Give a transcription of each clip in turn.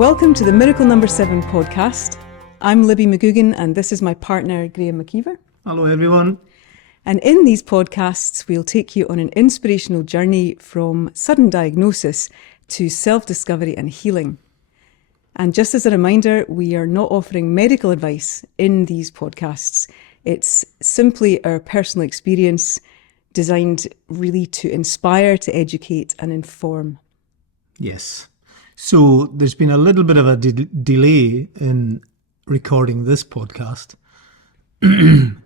Welcome to the Miracle Number 7 podcast. I'm Libby McGugan and this is my partner Graham McKeever. Hello everyone. And in these podcasts we'll take you on an inspirational journey from sudden diagnosis to self-discovery and healing. And just as a reminder, we are not offering medical advice in these podcasts. It's simply our personal experience designed really to inspire, to educate and inform. Yes. So there's been a little bit of a delay in recording this podcast. And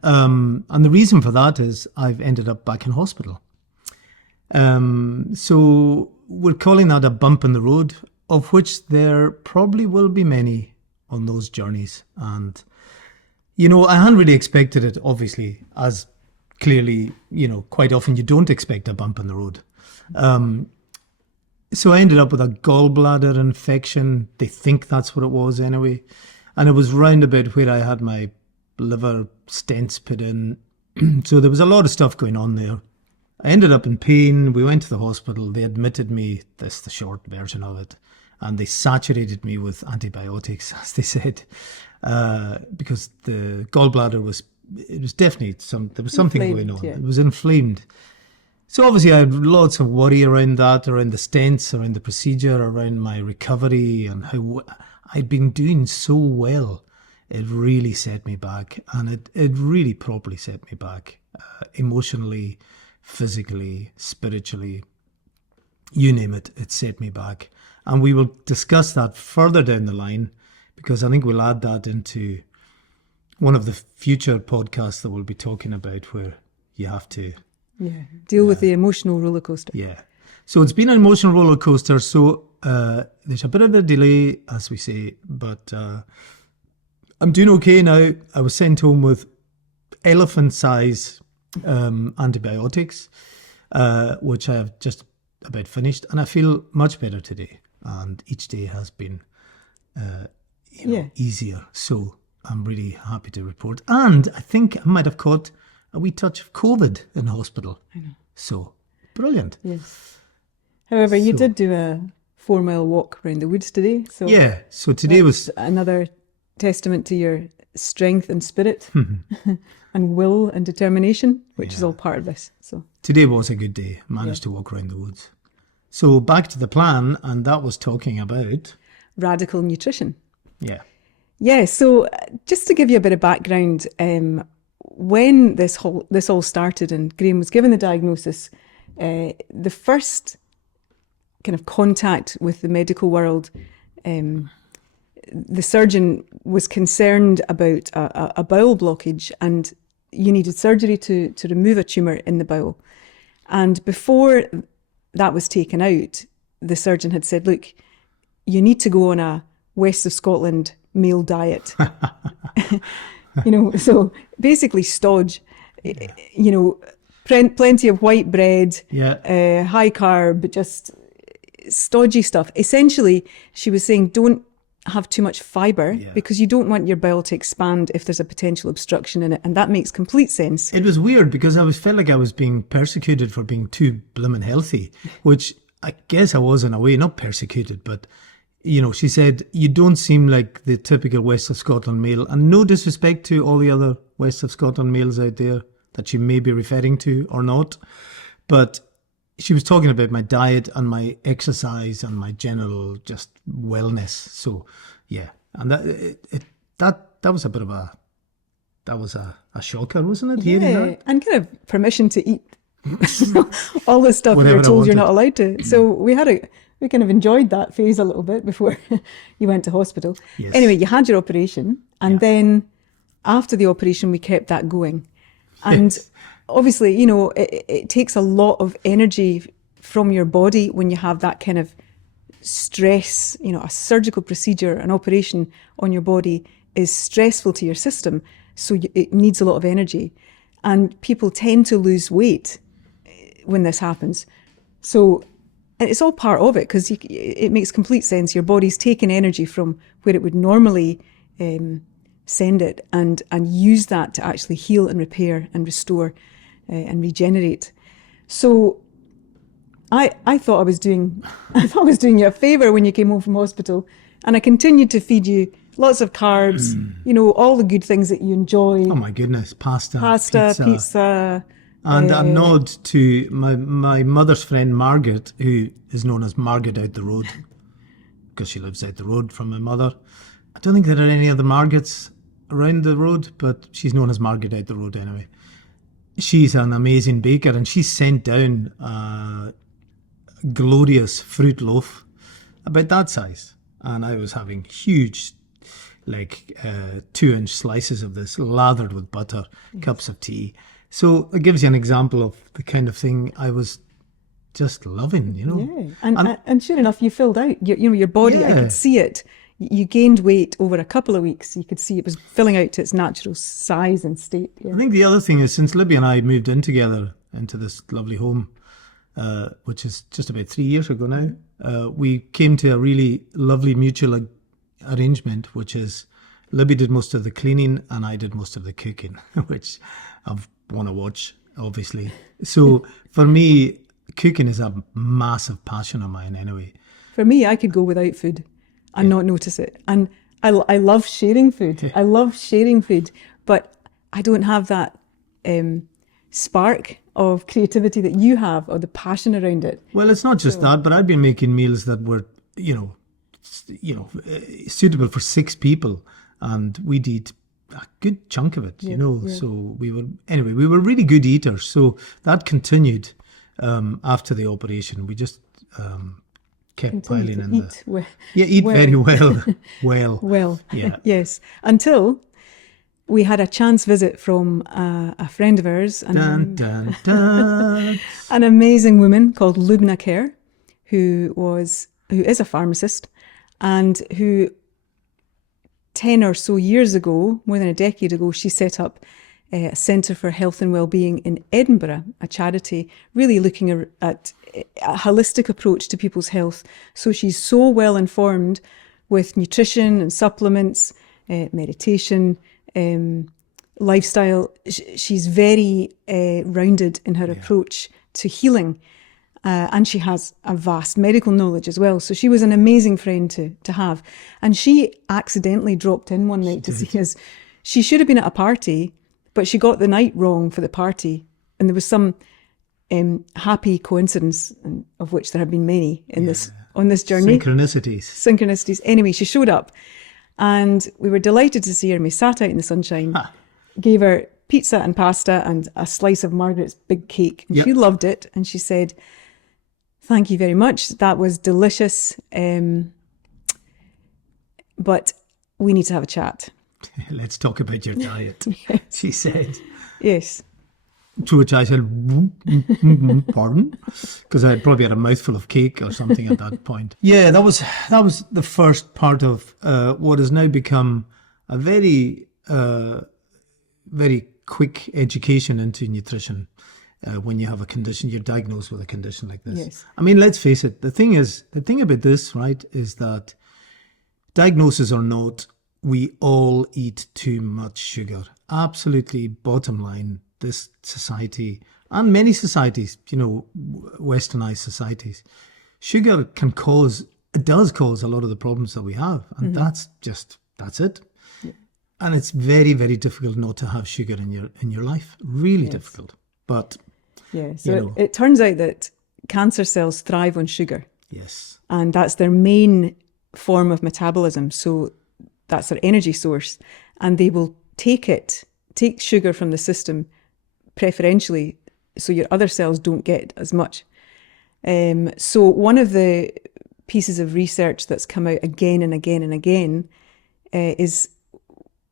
the reason for that is I've ended up back in hospital. So we're calling that a bump in the road, of which there probably will be many on those journeys. And, you know, I hadn't really expected it, obviously, as clearly, you know, quite often you don't expect a bump in the road. So I ended up with a gallbladder infection. They think that's what it was anyway. And it was round about where I had my liver stents put in. So there was a lot of stuff going on there. I ended up in pain. We went to the hospital. They admitted me, that's the short version of it. And they saturated me with antibiotics, as they said, because the gallbladder was definitely there was something going on. Yeah. It was inflamed. So obviously I had lots of worry around that, around the stents, around the procedure, around my recovery and how I'd been doing so well. It really set me back, and it really properly set me back, emotionally, physically, spiritually, you name it, it set me back. And we will discuss that further down the line, because I think we'll add that into one of the future podcasts that we'll be talking about, where you have to deal with the emotional roller coaster. Yeah. So it's been an emotional roller coaster. So there's a bit of a delay, as we say, but I'm doing okay now. I was sent home with elephant-size antibiotics, which I have just about finished, and I feel much better today. And each day has been easier. So I'm really happy to report. And I think I might have caught a wee touch of COVID in hospital. I know. So, brilliant. Yes. However, you did do a 4-mile walk around the woods today. So yeah, so today was another testament to your strength and spirit and will and determination, which is all part of this. So today was a good day. Managed to walk around the woods. So back to the plan, and that was talking about radical nutrition. Yeah. Yeah, so just to give you a bit of background, when this all started and Graham was given the diagnosis, the first kind of contact with the medical world, the surgeon was concerned about a bowel blockage, and you needed surgery to remove a tumour in the bowel. And before that was taken out, the surgeon had said, look, you need to go on a West of Scotland meal diet. You know, so basically stodge, you know, plenty of white bread, high carb, just stodgy stuff. Essentially, she was saying don't have too much fibre because you don't want your bowel to expand if there's a potential obstruction in it. And that makes complete sense. It was weird because I felt like I was being persecuted for being too blimmin' healthy, which I guess I was in a way, not persecuted, but you know, she said, you don't seem like the typical West of Scotland male. And no disrespect to all the other West of Scotland males out there that she may be referring to or not. But she was talking about my diet and my exercise and my general just wellness. So, yeah. And that was a bit of a shocker, wasn't it? Yeah, and kind of permission to eat all the stuff you're told you're not allowed to. So we kind of enjoyed that phase a little bit before you went to hospital. Yes. Anyway, you had your operation, and then after the operation, we kept that going. And obviously, you know, it takes a lot of energy from your body when you have that kind of stress. You know, a surgical procedure, an operation on your body is stressful to your system. So it needs a lot of energy. And people tend to lose weight when this happens. So, and it's all part of it because it makes complete sense. Your body's taking energy from where it would normally send it and use that to actually heal and repair and restore and regenerate. So I thought I was doing you a favour when you came home from hospital And I continued to feed you lots of carbs, all the good things that you enjoy. Oh my goodness, pasta, pizza. And a nod to my mother's friend Margaret, who is known as Margaret out the road, because she lives out the road from my mother. I don't think there are any other Margarets around the road, but she's known as Margaret out the road anyway. She's an amazing baker, and she sent down a glorious fruit loaf about that size. And I was having huge, 2-inch slices of this, lathered with butter, cups of tea. So it gives you an example of the kind of thing I was just loving, Yeah, and sure enough, you filled out. Your body, I could see it. You gained weight over a couple of weeks. You could see it was filling out to its natural size and state. Yeah. I think the other thing is, since Libby and I moved in together into this lovely home, which is just about 3 years ago now, we came to a really lovely mutual arrangement, which is Libby did most of the cleaning and I did most of the cooking, which I want to watch, obviously. So for me, cooking is a massive passion of mine anyway. For me, I could go without food and not notice it. And I love sharing food. Yeah. I love sharing food, but I don't have that spark of creativity that you have, or the passion around it. Well, it's not just that, but I've been making meals that were, suitable for 6 people, and we'd eat a good chunk of it, So we were really good eaters. So that continued after the operation. We just kept piling in eat very well. Well, yeah. Yes, until we had a chance visit from a friend of ours, dun, dun, dun. An amazing woman called Lubna Kerr, who is a pharmacist, and who 10 or so years ago, more than a decade ago, she set up a Centre for Health and Wellbeing in Edinburgh, a charity really looking at a holistic approach to people's health. So she's so well informed with nutrition and supplements, meditation, lifestyle. She's very rounded in her approach to healing. And she has a vast medical knowledge as well. So she was an amazing friend to have. And she accidentally dropped in one night to see us. She should have been at a party, but she got the night wrong for the party. And there was some happy coincidence, of which there have been many on this journey. Synchronicities. Anyway, she showed up and we were delighted to see her. And we sat out in the sunshine, gave her pizza and pasta and a slice of Margaret's big cake. And she loved it. And she said, "Thank you very much. That was delicious. But we need to have a chat." Let's talk about your diet, she said. Yes. To which I said, pardon? Because I had probably had a mouthful of cake or something at that point. Yeah, that was the first part of what has now become a very, very quick education into nutrition. When you have a condition, you're diagnosed with a condition like this. Yes. I mean, let's face it. The thing about this, right, is that diagnosis or not, we all eat too much sugar. Absolutely, bottom line, this society and many societies, westernized societies, sugar does cause a lot of the problems that we have. And that's it. Yeah. And it's very, very difficult not to have sugar in your life. Really difficult. But so it turns out that cancer cells thrive on sugar. Yes. And that's their main form of metabolism. So that's their energy source. And they will take sugar from the system preferentially, so your other cells don't get as much. So one of the pieces of research that's come out again and again and again is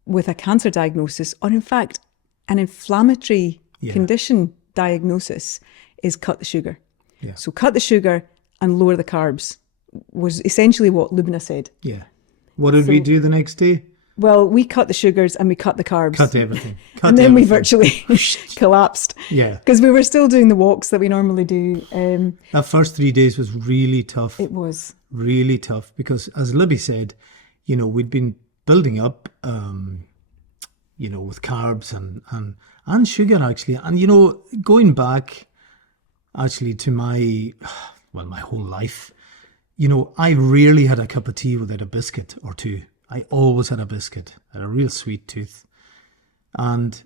with a cancer diagnosis, or in fact, an inflammatory condition diagnosis, is cut the sugar. Yeah. So cut the sugar and lower the carbs was essentially what Lubna said. Yeah. What did we do the next day? Well, we cut the sugars and we cut the carbs. Cut everything. And then we virtually collapsed. Yeah. Because we were still doing the walks that we normally do. That first 3 days was really tough. It was. Really tough because, as Libby said, we'd been building up, with carbs and sugar actually. And, going back actually to my whole life, you know, I rarely had a cup of tea without a biscuit or two. I always had a biscuit. I had a real sweet tooth. And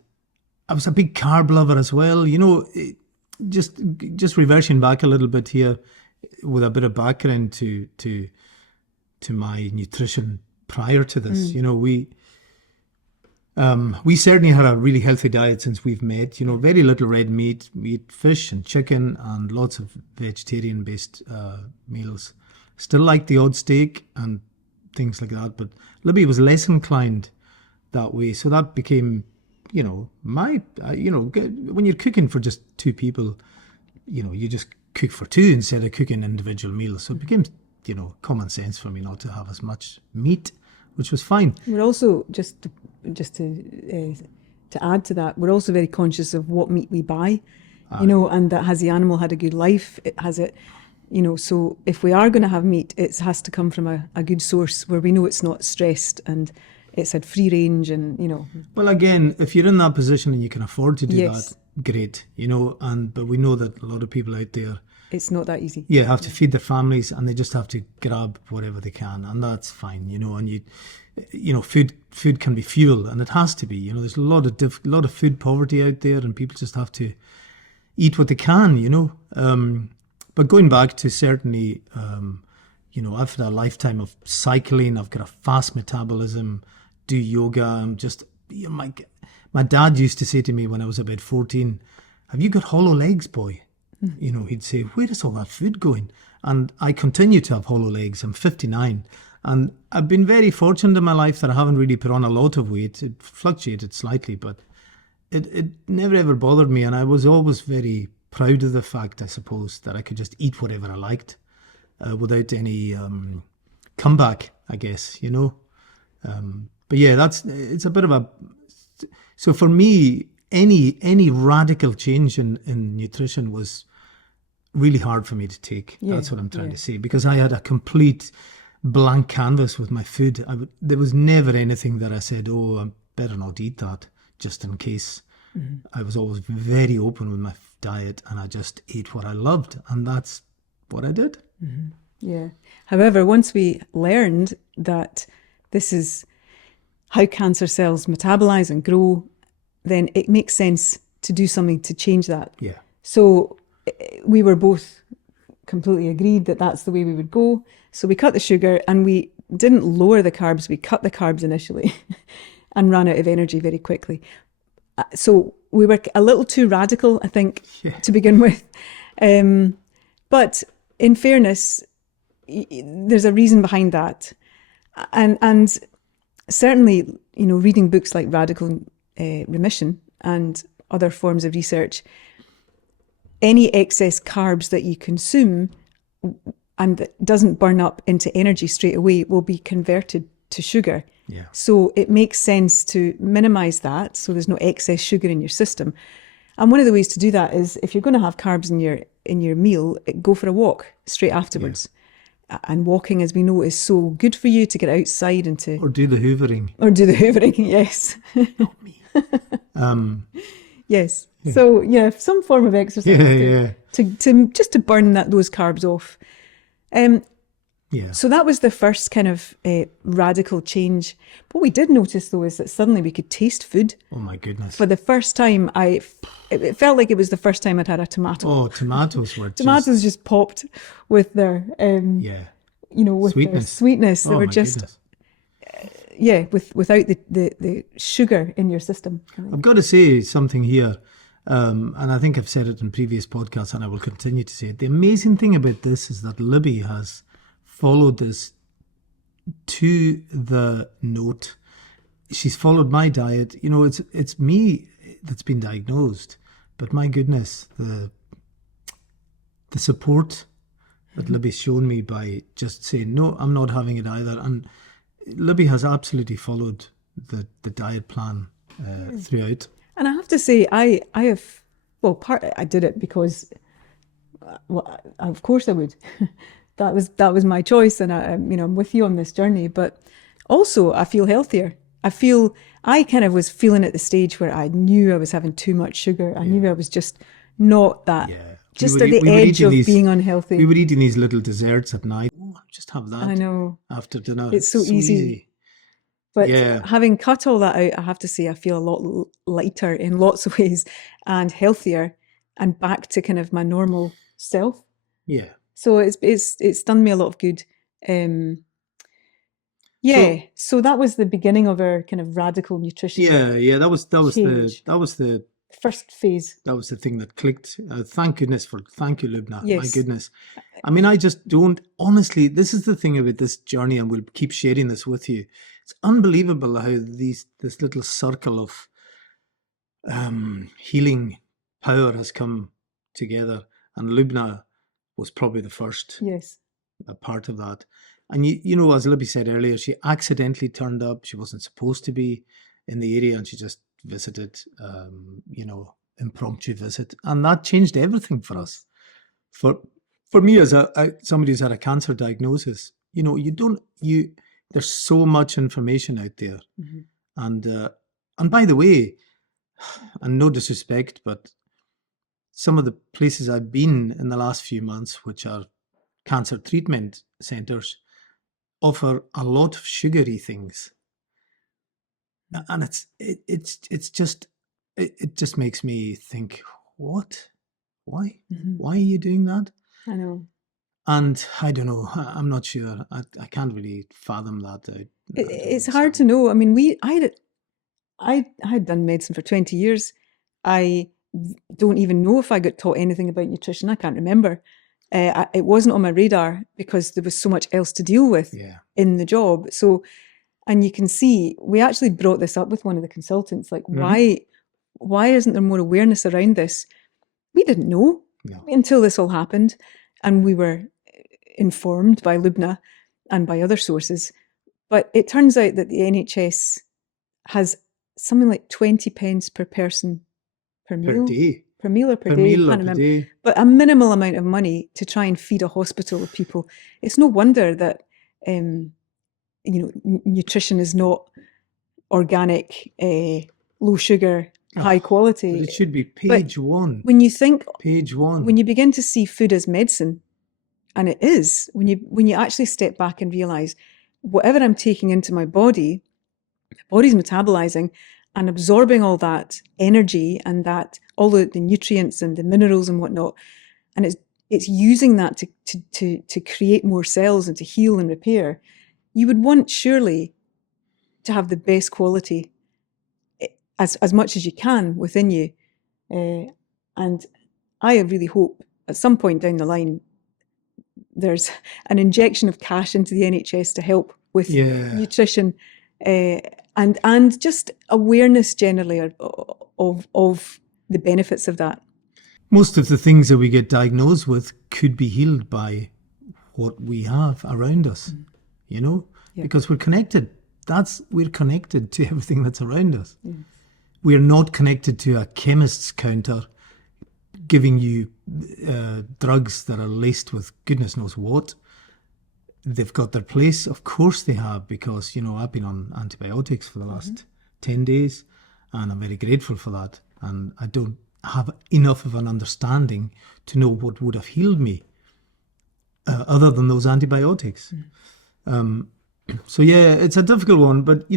I was a big carb lover as well. You know, just reversing back a little bit here with a bit of background to my nutrition prior to this. You know, we certainly had a really healthy diet since we've met. You know, very little red meat. We eat fish and chicken and lots of vegetarian-based meals. Still like the odd steak and things like that, but Libby was less inclined that way. So that became, you know, when you're cooking for just two people, you know, you just cook for two instead of cooking individual meals. So it became, you know, common sense for me not to have as much meat, which was fine. We're also, just to add to that, we're also very conscious of what meat we buy, you know, and that has the animal had a good life, you know, so if we are going to have meat, it has to come from a good source where we know it's not stressed and it's had free range and, you know. Well, again, if you're in that position and you can afford to do that, great, you know, but we know that a lot of people out there, it's not that easy. Yeah, have to feed their families and they just have to grab whatever they can, and that's fine, you know, and you know, food can be fuel, and it has to be, you know, there's a lot of food poverty out there and people just have to eat what they can, you know. But going back to certainly, you know, I've had a lifetime of cycling. I've got a fast metabolism, do yoga. I'm just, you know, my dad used to say to me when I was about 14, "Have you got hollow legs, boy?" You know, he'd say, "Where is all that food going?" And I continue to have hollow legs. I'm 59. And I've been very fortunate in my life that I haven't really put on a lot of weight. It fluctuated slightly, but it never ever bothered me. And I was always very proud of the fact, I suppose, that I could just eat whatever I liked without any comeback, I guess, you know. But yeah, it's a bit of a... So for me, any radical change in nutrition was really hard for me to take. Yeah, that's what I'm trying to say. Because I had a complete blank canvas with my food. There was never anything that I said, oh, I better not eat that, just in case. Mm-hmm. I was always very open with my diet and I just ate what I loved. And that's what I did. Mm-hmm. Yeah. However, once we learned that this is how cancer cells metabolize and grow, then it makes sense to do something to change that. Yeah. So we were both completely agreed that that's the way we would go. So we cut the sugar and we didn't lower the carbs. We cut the carbs initially and ran out of energy very quickly. So we were a little too radical, I think, to begin with. But in fairness, there's a reason behind that. And certainly, you know, reading books like Radical Remission and other forms of research, any excess carbs that you consume and that doesn't burn up into energy straight away will be converted to sugar. Yeah. So it makes sense to minimize that so there's no excess sugar in your system. And one of the ways to do that is if you're going to have carbs in your meal, go for a walk straight afterwards. Yeah. And walking, as we know, is so good for you to get outside and to... Or do the hoovering. Yes. Not me. Yes. Yeah. So, yeah, some form of exercise to just to burn those carbs off. Yeah. So that was the first kind of radical change. What we did notice, though, is that suddenly we could taste food. Oh, my goodness. For the first time, it felt like it was the first time I'd had a tomato. Oh, tomatoes were Tomatoes just popped with their, you know, with their sweetness. They were just, without the sugar in your system. I've got to say something here, and I think I've said it in previous podcasts, and I will continue to say it. The amazing thing about this is that Libby has followed this to the note. She's followed my diet. You know, it's me that's been diagnosed, but my goodness, the support that Libby's shown me by just saying, no, I'm not having it either. And Libby has absolutely followed the diet plan throughout. And I have to say, I did it because, of course I would. That was my choice, and I'm with you on this journey. But also, I feel healthier. I kind of was feeling at the stage where I knew I was having too much sugar. I knew I was just not that Just at the edge of being unhealthy. We were eating these little desserts at night. Oh, just have that. I know. After dinner. It's so easy. But having cut all that out, I have to say I feel a lot lighter in lots of ways and healthier and back to kind of my normal self. Yeah. So it's done me a lot of good. So that was the beginning of our kind of radical nutrition. Yeah. That was the first phase. That was the thing that clicked. Thank you, Lubna. Yes. My goodness. I mean, I just don't, honestly, this is the thing about this journey, and we'll keep sharing this with you. It's unbelievable how this little circle of healing power has come together. And Lubna was probably the first part of that. And, you know, as Libby said earlier, she accidentally turned up. She wasn't supposed to be in the area, and she just visited, impromptu visit. And that changed everything for us. For me, as somebody who's had a cancer diagnosis, you know, there's so much information out there. Mm-hmm. And by the way, and no disrespect, but some of the places I've been in the last few months, which are cancer treatment centers, offer a lot of sugary things. And it just makes me think, what? Why? Mm-hmm. Why are you doing that? I know. And I don't know. I'm not sure. I can't really fathom that. It's hard to know. I mean, I had done medicine for 20 years. I don't even know if I got taught anything about nutrition. I can't remember. It wasn't on my radar because there was so much else to deal with in the job. So, and you can see, we actually brought this up with one of the consultants, like, mm-hmm. why isn't there more awareness around this? We didn't know until this all happened. And we were informed by Lubna and by other sources. But it turns out that the NHS has something like 20 pence per person per meal. Per meal or per day, I can't remember. But a minimal amount of money to try and feed a hospital of people. It's no wonder that nutrition is not organic, low sugar, high quality. But it should be page one. When you think page one, when you begin to see food as medicine, and it is, when you actually step back and realize whatever I'm taking into my body, the body's metabolizing and absorbing all that energy and that all the nutrients and the minerals and whatnot, and it's using that to create more cells and to heal and repair. You would want surely to have the best quality as much as you can within you, and I really hope at some point down the line there's an injection of cash into the NHS to help with nutrition and just awareness generally of the benefits of that. Most of the things that we get diagnosed with could be healed by what we have around us, because we're connected. We're connected to everything that's around us. Yeah. We're not connected to a chemist's counter giving you drugs that are laced with goodness knows what. They've got their place. Of course they have, because, I've been on antibiotics for the last 10 days, and I'm very grateful for that. And I don't have enough of an understanding to know what would have healed me other than those antibiotics. So, it's a difficult one, but,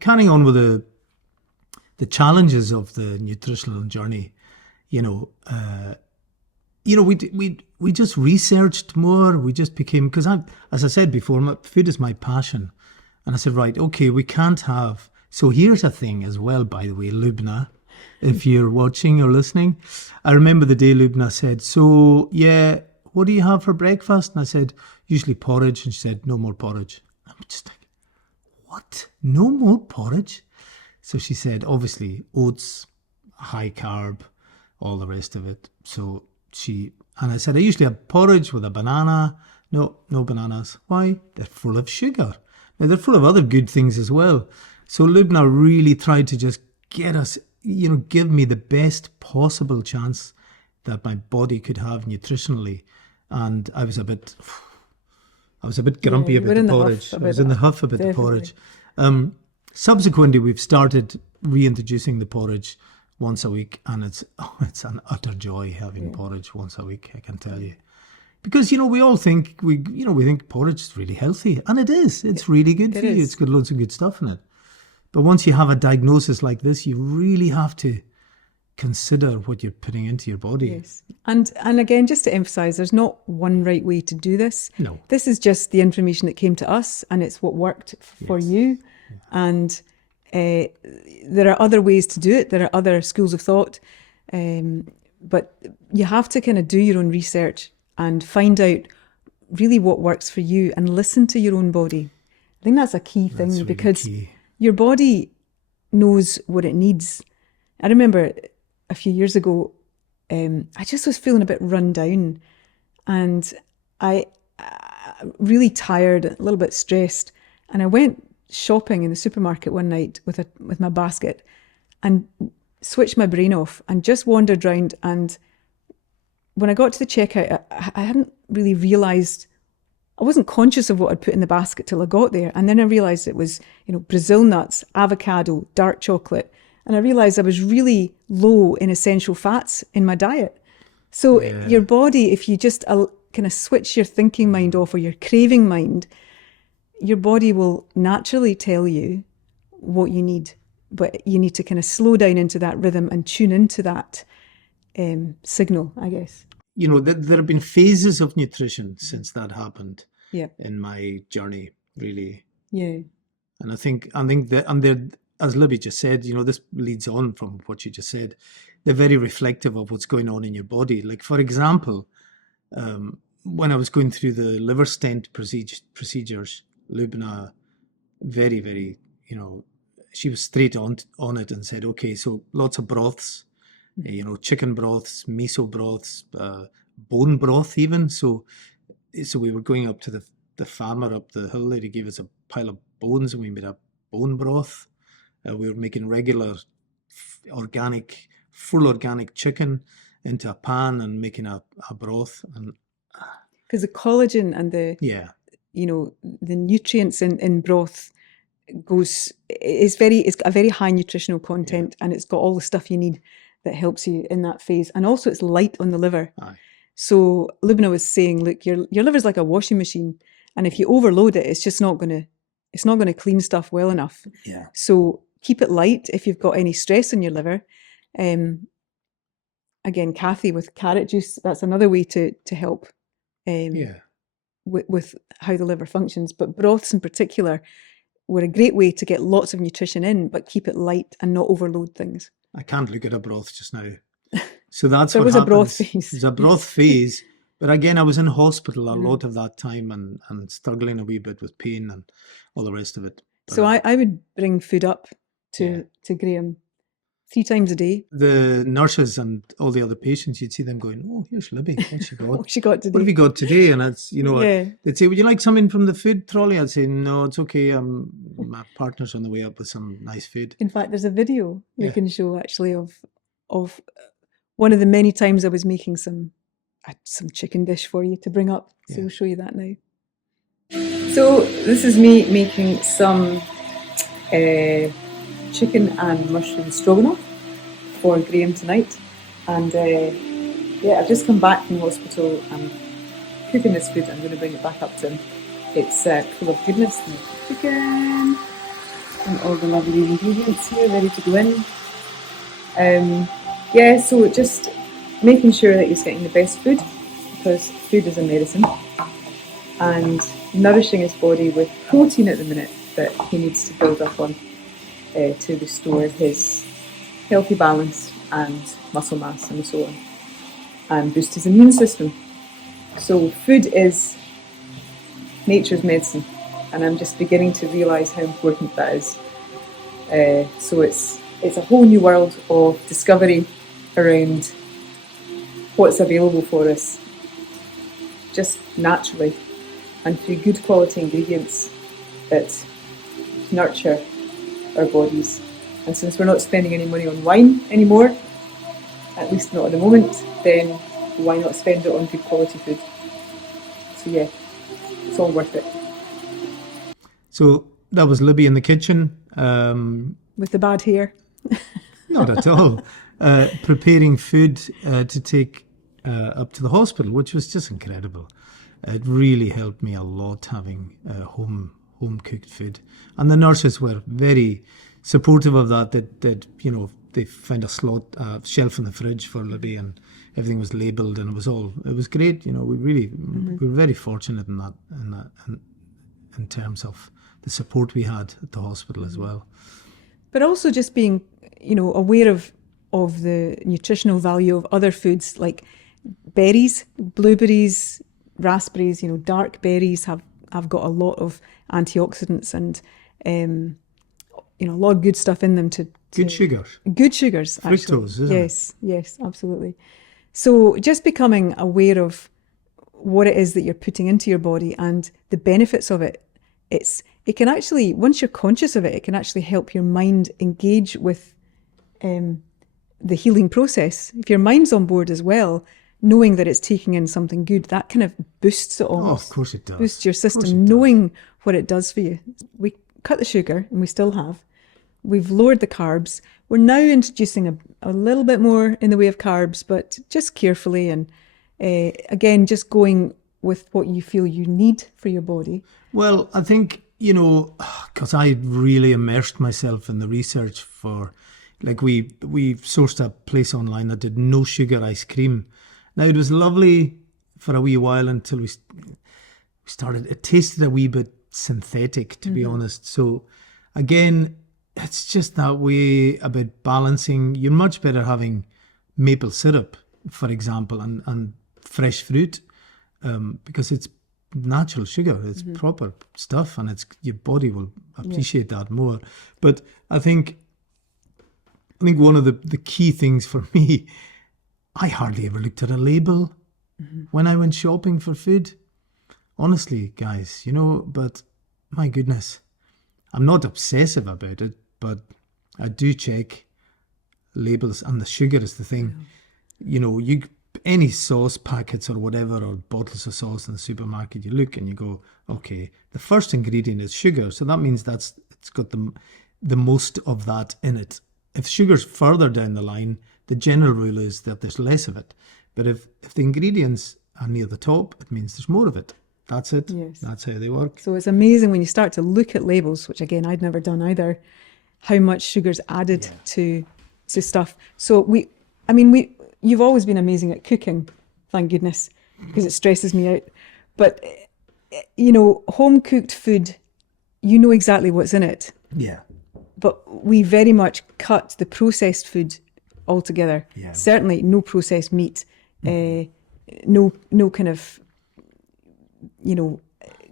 carrying on with the challenges of the nutritional journey, we just researched more. We just became, because as I said before, food is my passion. And I said, right, okay, we can't have, so here's a thing as well, by the way, Lubna, if you're watching or listening. I remember the day Lubna said, so, what do you have for breakfast? And I said, usually porridge. And she said, no more porridge. I'm just like, what? No more porridge? So she said, obviously, oats, high carb, all the rest of it. So and I said, I usually have porridge with a banana. No bananas. Why? They're full of sugar. Now, they're full of other good things as well. So Lubna really tried to just get us, give me the best possible chance that my body could have nutritionally. And I was a bit grumpy about the porridge. I was in the huff about the porridge. Subsequently, we've started reintroducing the porridge once a week, and it's an utter joy having porridge once a week, I can tell you. Because, we all think, we think porridge is really healthy, and it is. It's really good for you. It's got loads of good stuff in it. But once you have a diagnosis like this, you really have to consider what you're putting into your body. Yes. And again, just to emphasize, there's not one right way to do this. No. This is just the information that came to us, and it's what worked for you. Yeah. And there are other ways to do it. There are other schools of thought. But you have to kind of do your own research and find out really what works for you and listen to your own body. I think that's a key thing, really, because your body knows what it needs. I remember a few years ago, I just was feeling a bit run down, and I really tired, a little bit stressed. And I went shopping in the supermarket one night with my basket and switched my brain off and just wandered around. And when I got to the checkout, I hadn't really realised, I wasn't conscious of what I'd put in the basket till I got there. And then I realised it was, Brazil nuts, avocado, dark chocolate. And I realised I was really low in essential fats in my diet. So your body, if you just kind of switch your thinking mind off, or your craving mind, your body will naturally tell you what you need. But you need to kind of slow down into that rhythm and tune into that signal, I guess. There have been phases of nutrition since that happened in my journey, really. Yeah. And I think that, and they're, as Libby just said, this leads on from what you just said. They're very reflective of what's going on in your body. Like, for example, when I was going through the liver stent procedures, Lubna, very, very, she was straight on it and said, okay, so lots of broths, chicken broths, miso broths, bone broth even. So we were going up to the farmer up the hill there. He gave us a pile of bones, and we made a bone broth. We were making regular full organic chicken into a pan and making a broth. And because the collagen and the the nutrients in broth it's got a very high nutritional content, and it's got all the stuff you need that helps you in that phase. And also it's light on the liver. Aye. So Lubna was saying, look, your liver's like a washing machine, and if you overload it, it's not going to clean stuff well enough. Yeah. So keep it light if you've got any stress in your liver. Again, Kathy with carrot juice, that's another way to help with how the liver functions. But broths in particular were a great way to get lots of nutrition in, but keep it light and not overload things. I can't look at a broth just now. So that's there what was happens. A broth phase. There's a broth phase. But again, I was in hospital a lot of that time and struggling a wee bit with pain and all the rest of it. But so I would bring food up to Graham 3 times a day. The nurses and all the other patients, you'd see them going, oh, here's Libby. What's she got? What she got today? What have you got today? And it's, they'd say, would you like something from the food trolley? I'd say, no, it's okay. My partner's on the way up with some nice food. In fact, there's a video we can show actually of one of the many times I was making some chicken dish for you to bring up. So we'll show you that now. So this is me making some chicken and mushroom stroganoff for Graham tonight. And I've just come back from hospital. I'm cooking this food. I'm going to bring it back up to him. It's full of goodness, and chicken and all the lovely ingredients here ready to go in. So just making sure that he's getting the best food, because food is a medicine, and nourishing his body with protein at the minute that he needs to build up on to restore his healthy balance and muscle mass and so on, and boost his immune system. So food is nature's medicine, and I'm just beginning to realise how important that is. So it's a whole new world of discovery around what's available for us just naturally and through good quality ingredients that nurture our bodies. And since we're not spending any money on wine anymore, at least not at the moment, then why not spend it on good quality food? So it's all worth it. So that was Libby in the kitchen. With the bad hair. Not at all. preparing food to take up to the hospital, which was just incredible. It really helped me a lot having home cooked food, and the nurses were very supportive of that. That they found a shelf in the fridge for Libby, and everything was labelled, and it was great. We were very fortunate in terms of the support we had at the hospital as well. But also just being, aware of the nutritional value of other foods like berries, blueberries, raspberries. Dark berries have got a lot of antioxidants and a lot of good stuff in them. Good sugars. Good sugars, actually. Fructose, isn't it? Yes, absolutely. So just becoming aware of what it is that you're putting into your body and the benefits of it. It can actually, once you're conscious of it, it can actually help your mind engage with the healing process. If your mind's on board as well, knowing that it's taking in something good, that kind of boosts it almost. Oh, of course it does. Boosts your system, knowing what it does for you. We cut the sugar, and we still have. We've lowered the carbs. We're now introducing a little bit more in the way of carbs, but just carefully, and again, just going with what you feel you need for your body. Well, I think, because I really immersed myself in the research for, we sourced a place online that did no sugar ice cream. Now, it was lovely for a wee while until we started. It tasted a wee bit synthetic, to be honest. So, again, it's just that way about balancing. You're much better having maple syrup, for example, and fresh fruit, because it's natural sugar. It's proper stuff, and your body will appreciate that more. But I think one of the key things for me, I hardly ever looked at a label when I went shopping for food. Honestly, guys, but my goodness, I'm not obsessive about it, but I do check labels, and the sugar is the thing. Any sauce packets or whatever, or bottles of sauce in the supermarket, you look and you go, okay, the first ingredient is sugar, so that means it's got the most of that in it. If sugar's further down the line, the general rule is that there's less of it. But if the ingredients are near the top, it means there's more of it. That's it. Yes. That's how they work. So it's amazing when you start to look at labels, which again, I'd never done either, how much sugar's added to stuff. So you've always been amazing at cooking, thank goodness, because it stresses me out. But, home cooked food, exactly what's in it. Yeah. But we very much cut the processed food altogether. Yeah. Certainly no processed meat, no kind of,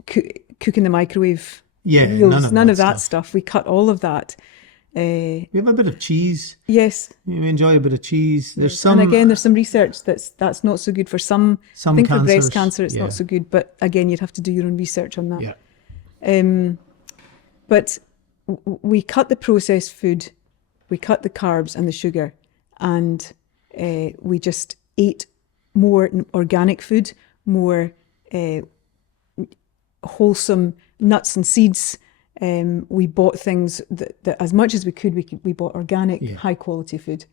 cook in the microwave. Yeah, meals, none of that stuff. We cut all of that. We have a bit of cheese. Yes. We enjoy a bit of cheese. There's some, and again, there's some research that's not so good for some. I think cancers, for breast cancer, it's not so good. But again, you'd have to do your own research on that. Yeah. But we cut the processed food, we cut the carbs and the sugar, and we just ate more organic food, more wholesome nuts and seeds. We bought things that as much as we could, we bought organic, high quality food,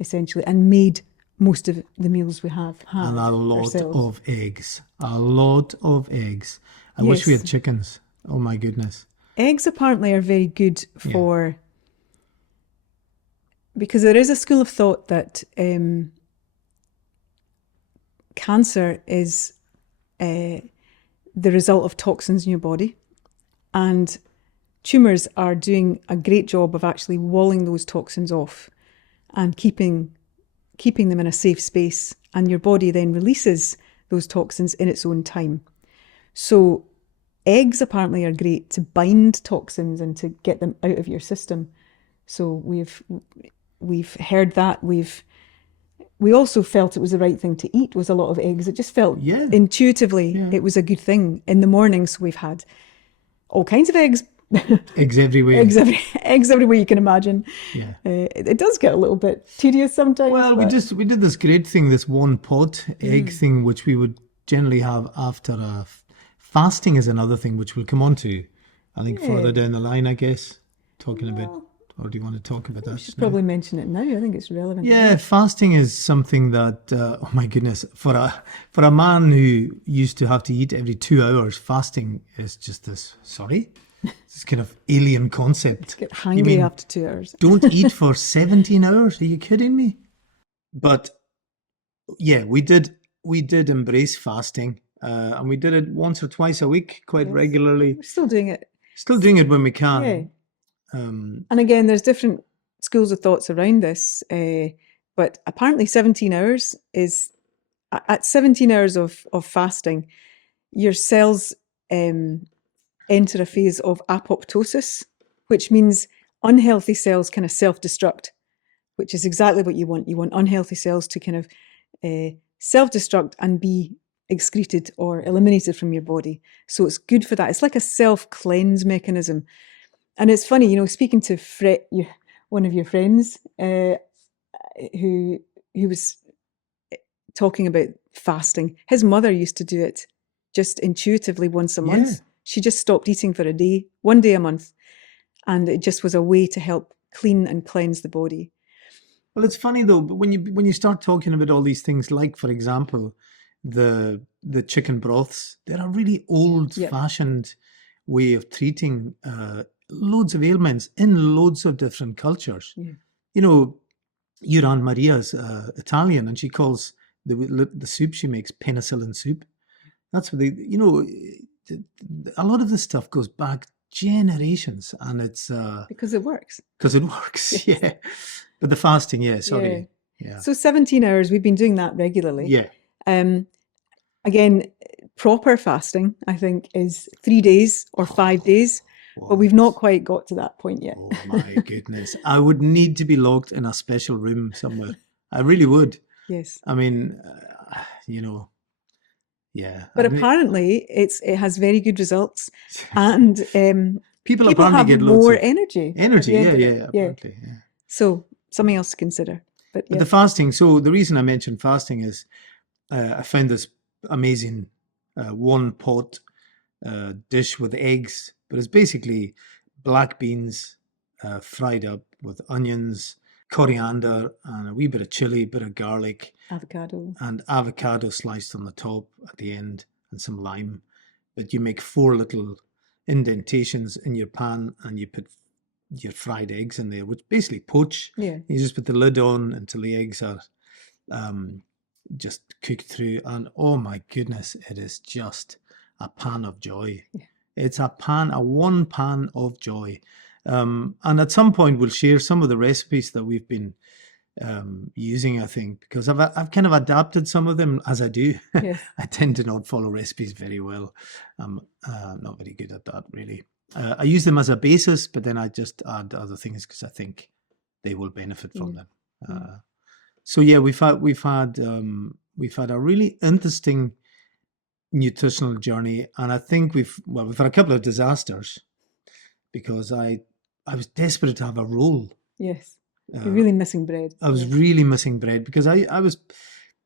essentially, and made most of the meals we have had. And a lot ourselves. of eggs. A lot of eggs. I wish we had chickens. Oh my goodness. Eggs apparently are very good for, because there is a school of thought that cancer is the result of toxins in your body, and tumours are doing a great job of actually walling those toxins off and keeping them in a safe space, and your body then releases those toxins in its own time. So eggs apparently are great to bind toxins and to get them out of your system. So we've heard that. We also felt it was the right thing to eat, was a lot of eggs. It just felt intuitively it was a good thing in the morning. So we've had all kinds of eggs. Eggs everywhere. Eggs everywhere you can imagine. Yeah. It does get a little bit tedious sometimes. Well, we did this great thing, this one pot egg thing, which we would generally have after a fasting is another thing which we'll come on to, I think, further down the line, I guess, talking about or do you want to talk about We that should now? probably mention it now. I think it's relevant. Yeah, fasting is something that, oh my goodness, for a man who used to have to eat every 2 hours, fasting is just this kind of alien concept. Get You hangry mean after 2 hours. don't eat for 17 hours? Are you kidding me? But yeah, we did embrace fasting, and we did it once or twice a week, quite Yes. regularly. We're still doing it. Still doing it when we Yeah. can. And again, there's different schools of thoughts around this, but apparently 17 hours is, at 17 hours of fasting, your cells enter a phase of apoptosis, which means unhealthy cells kind of self-destruct, which is exactly what you want. You want unhealthy cells to kind of self-destruct and be excreted or eliminated from your body. So it's good for that. It's like a self-cleanse mechanism. And it's funny, you know, speaking to one of your friends who was talking about fasting. His mother used to do it just intuitively once a month. Yeah. She just stopped eating for a day, one day a month. And it just was a way to help clean and cleanse the body. Well, it's funny though, but when you start talking about all these things, like for example, the chicken broths, they're a really old-fashioned way of treating loads of ailments in loads of different cultures. Yeah. You know, your Aunt Maria's Italian, and she calls the soup she makes penicillin soup. That's what a lot of this stuff goes back generations, and it's because it works. Because it works, yeah. But the fasting, sorry. Yeah. So 17 hours, we've been doing that regularly. Yeah. Again, proper fasting, I think, is 3 days or 5 days, but we've not quite got to that point yet. Oh my goodness. I would need to be locked in a special room somewhere. I really would. Yes. I mean, yeah. But apparently it has very good results, and people have get loads more of energy. Apparently, yeah. So something else to consider. But the fasting, so the reason I mentioned fasting is I found this amazing one pot dish with eggs, but it's basically black beans fried up with onions, coriander, and a wee bit of chili, a bit of garlic, avocado sliced on the top at the end, and some lime. But you make 4 little indentations in your pan, and you put your fried eggs in there, which basically poach. Yeah. You just put the lid on until the eggs are just cooked through, and oh my goodness, it is just a pan of joy. Yeah. It's a one pan of joy. And at some point we'll share some of the recipes that we've been using, I think, because I've kind of adapted some of them as I do. Yes. I tend to not follow recipes very well. I'm not very good at that, really. I use them as a basis, but then I just add other things because I think they will benefit from them. So yeah, we've had a really interesting nutritional journey, and I think we've had a couple of disasters because I was desperate to have a roll. Yes, you're really missing bread. I was really missing bread because I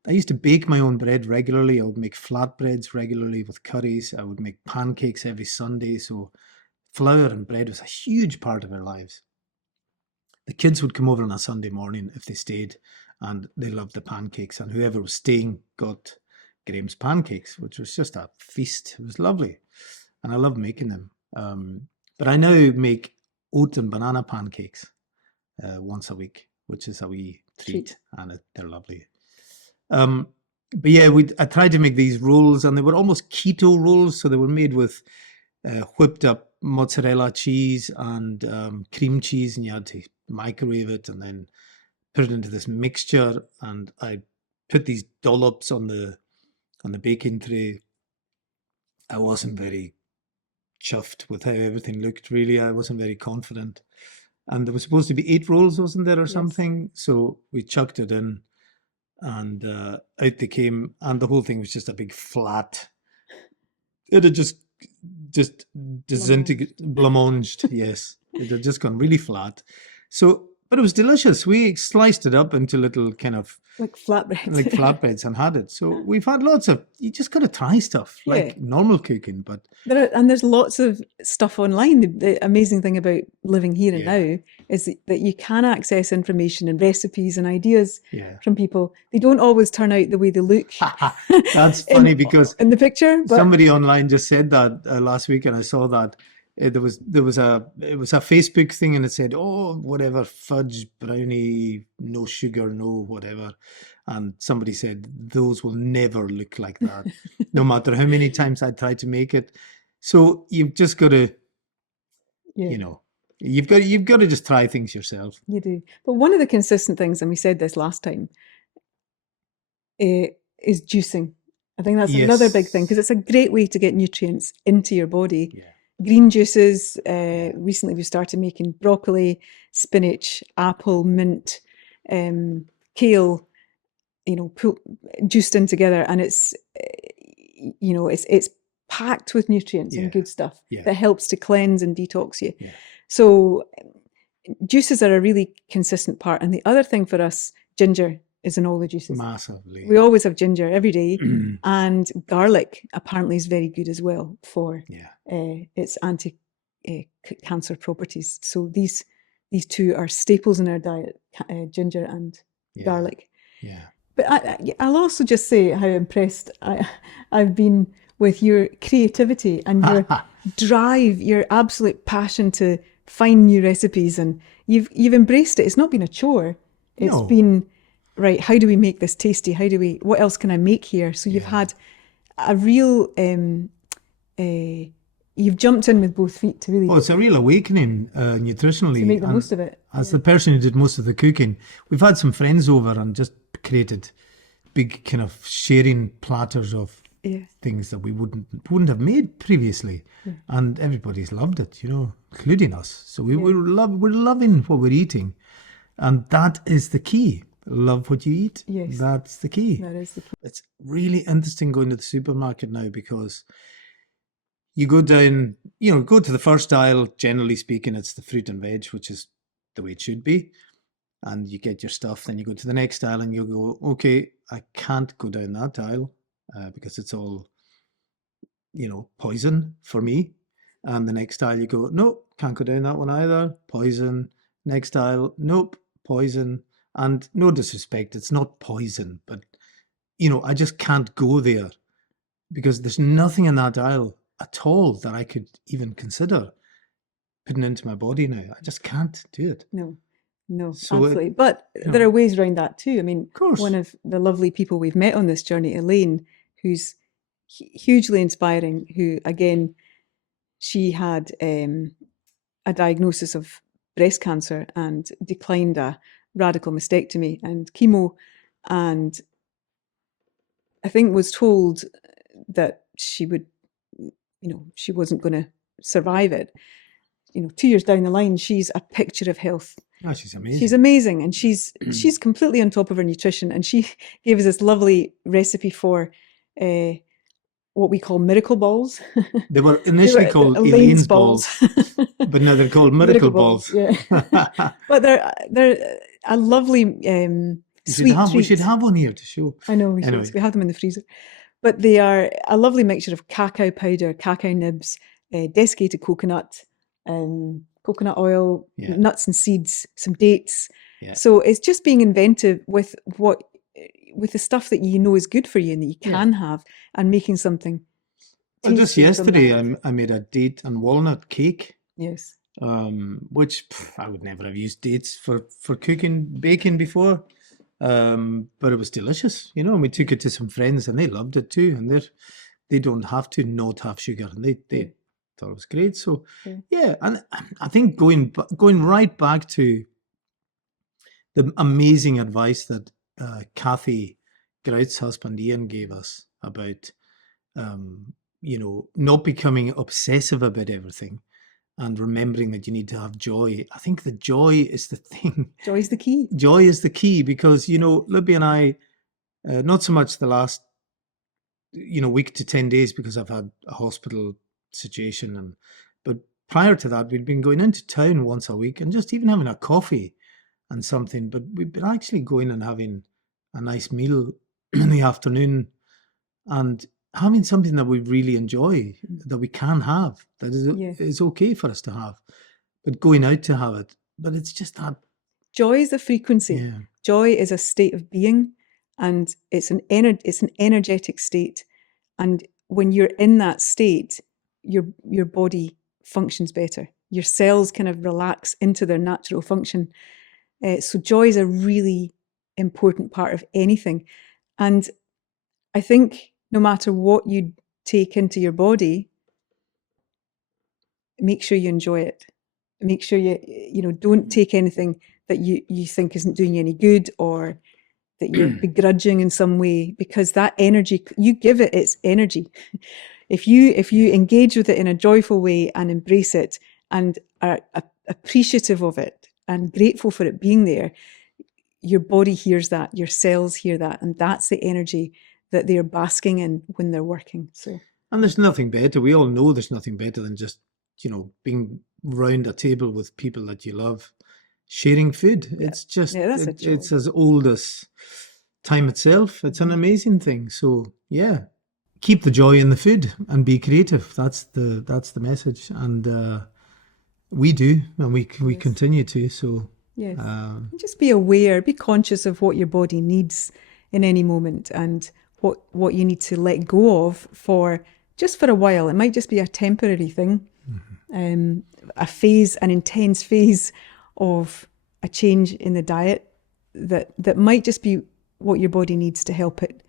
used to bake my own bread regularly. I would make flatbreads regularly with curries. I would make pancakes every Sunday. So flour and bread was a huge part of our lives. The kids would come over on a Sunday morning if they stayed, and they loved the pancakes. And whoever was staying got Graham's pancakes, which was just a feast. It was lovely, and I love making them. But I now make oat and banana pancakes once a week, which is a wee treat, and they're lovely. But yeah, I tried to make these rolls, and they were almost keto rolls, so they were made with whipped up mozzarella cheese and cream cheese, and you had to microwave it and then put it into this mixture. And I put these dollops on the baking tray. I wasn't very chuffed with how everything looked, really. I wasn't very confident. And there was supposed to be 8 rolls, wasn't there, or something? So we chucked it in, and out they came, and the whole thing was just a big flat. It had just disintegrated, blanched. Yes, it had just gone really flat. So, but it was delicious. We sliced it up into little kind of like flatbread. like flatbreads and had it. So we've had lots of, you just got to try stuff like Yeah. normal cooking, but There's lots of stuff online. The amazing thing about living here and Yeah. now is that you can access information and recipes and ideas yeah. from people. They don't always turn out the way they look That's funny because in the picture, but somebody online just said that last week, and I saw that it was a Facebook thing, and it said, "Oh, whatever, fudge brownie, no sugar, no whatever," and somebody said those will never look like that, no matter how many times I try to make it. So you've just got to, yeah, you know, you've got to just try things yourself. you do. But one of the consistent things, and we said this last time, is juicing. I think that's another big thing because it's a great way to get nutrients into your body. Yeah. Green juices. Recently, we started making broccoli, spinach, apple, mint, kale. Juiced in together, and it's packed with nutrients and good stuff that helps to cleanse and detox you. Yeah. So juices are a really consistent part. And the other thing for us, ginger is in all the juices. Massively. We always have ginger every day, and garlic apparently is very good as well for its anti-cancer properties. So these two are staples in our diet: ginger and garlic. Yeah. But I'll also just say how impressed I've been with your creativity and your drive, your absolute passion to find new recipes, and you've embraced it. It's not been a chore. It's been, right, how do we make this tasty? What else can I make here? So you've had a real, you've jumped in with both feet to really... Well, it's a real awakening nutritionally. To make the most of it. As the person who did most of the cooking, we've had some friends over and just created big kind of sharing platters of things that we wouldn't have made previously, and everybody's loved it, including us. So we're loving what we're eating, and that is the key. Love what you eat. Yes, that's the key. That is the key. It's really interesting going to the supermarket now because you go down, go to the first aisle. Generally speaking, it's the fruit and veg, which is the way it should be. And you get your stuff, then you go to the next aisle and you go, okay, I can't go down that aisle because it's all, poison for me. And the next aisle you go, nope, can't go down that one either, poison. Next aisle, nope, poison. And no disrespect, it's not poison, but, I just can't go there because there's nothing in that aisle at all that I could even consider putting into my body now. I just can't do it. No, so absolutely. But there are ways around that too. I mean, one of the lovely people we've met on this journey, Elaine, who's hugely inspiring, who, again, she had a diagnosis of breast cancer and declined a radical mastectomy and chemo, and I think was told that she would, she wasn't going to survive it. 2 years down the line, she's a picture of health. Oh, she's amazing. She's amazing, and she's completely on top of her nutrition. And she gave us this lovely recipe for what we call miracle balls. They were initially called Elaine's balls, but now they're called miracle balls. Yeah. But they're a lovely sweet treat. We should have one here to show. I know we should. We have them in the freezer. But they are a lovely mixture of cacao powder, cacao nibs, desiccated coconut, coconut oil, nuts and seeds, some dates. Yeah. So it's just being inventive with the stuff that is good for you and that you can have, and making something. Well, just yesterday I made a date and walnut cake. Yes. Which I would never have used dates for baking before. But it was delicious, and we took it to some friends and they loved it too. And they don't have to not have sugar, and they thought it was great. So and I think going right back to the amazing advice that Kathy Grout's husband Ian gave us about not becoming obsessive about everything and remembering that you need to have joy. I think the joy is the thing. Joy is the key. Joy is the key because, Libby and I, not so much the last, week to 10 days because I've had a hospital situation. But prior to that, we'd been going into town once a week and just even having a coffee and something. But we've been actually going and having a nice meal in the afternoon, and having something that we really enjoy, that we can have, that is okay for us to have, but going out to have it. But it's just that joy is a frequency. Yeah. Joy is a state of being, and it's an energetic state. And when you're in that state, your body functions better. Your cells kind of relax into their natural function. So joy is a really important part of anything. And I think no matter what you take into your body, make sure you enjoy it. Make sure you don't take anything that you think isn't doing you any good, or that you're begrudging in some way, because that energy, you give it its energy. If you engage with it in a joyful way and embrace it and are appreciative of it and grateful for it being there, your body hears that, your cells hear that, and that's the energy that they're basking in when they're working. So, and there's nothing better. We all know there's nothing better than just, being round a table with people that you love, sharing food. It's just, it's as old as time itself. It's an amazing thing. So yeah, keep the joy in the food and be creative. That's the message, and we do, and we continue to. So yes, just be aware, be conscious of what your body needs in any moment, and what you need to let go of for a while. It might just be a temporary thing, a phase, an intense phase of a change in the diet that might just be what your body needs to help it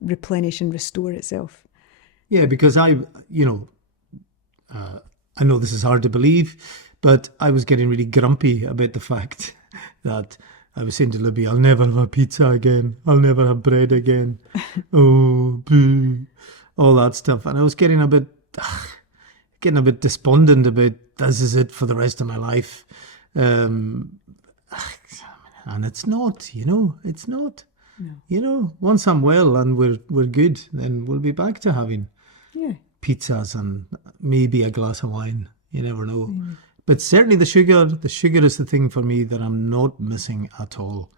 replenish and restore itself. Yeah, because I know this is hard to believe, but I was getting really grumpy about the fact that I was saying to Libby, I'll never have a pizza again. I'll never have bread again. Oh, boo. All that stuff. And I was getting a bit despondent about, this is it for the rest of my life. And it's not, it's not. No. Once I'm well and we're good, then we'll be back to having pizzas and maybe a glass of wine. You never know. But certainly the sugar is the thing for me that I'm not missing at all.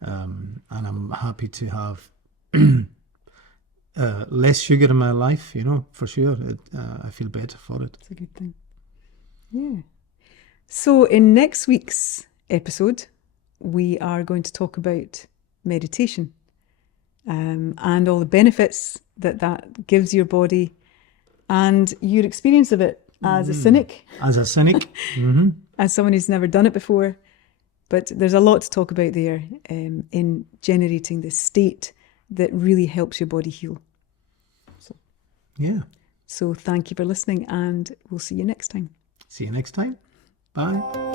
And I'm happy to have less sugar in my life, for sure. I feel better for it. It's a good thing. Yeah. So in next week's episode, we are going to talk about meditation and all the benefits that gives your body, and your experience of it as a cynic. As a cynic. Mm-hmm. As someone who's never done it before. But there's a lot to talk about there in generating this state that really helps your body heal. So thank you for listening, and we'll see you next time. See you next time. Bye.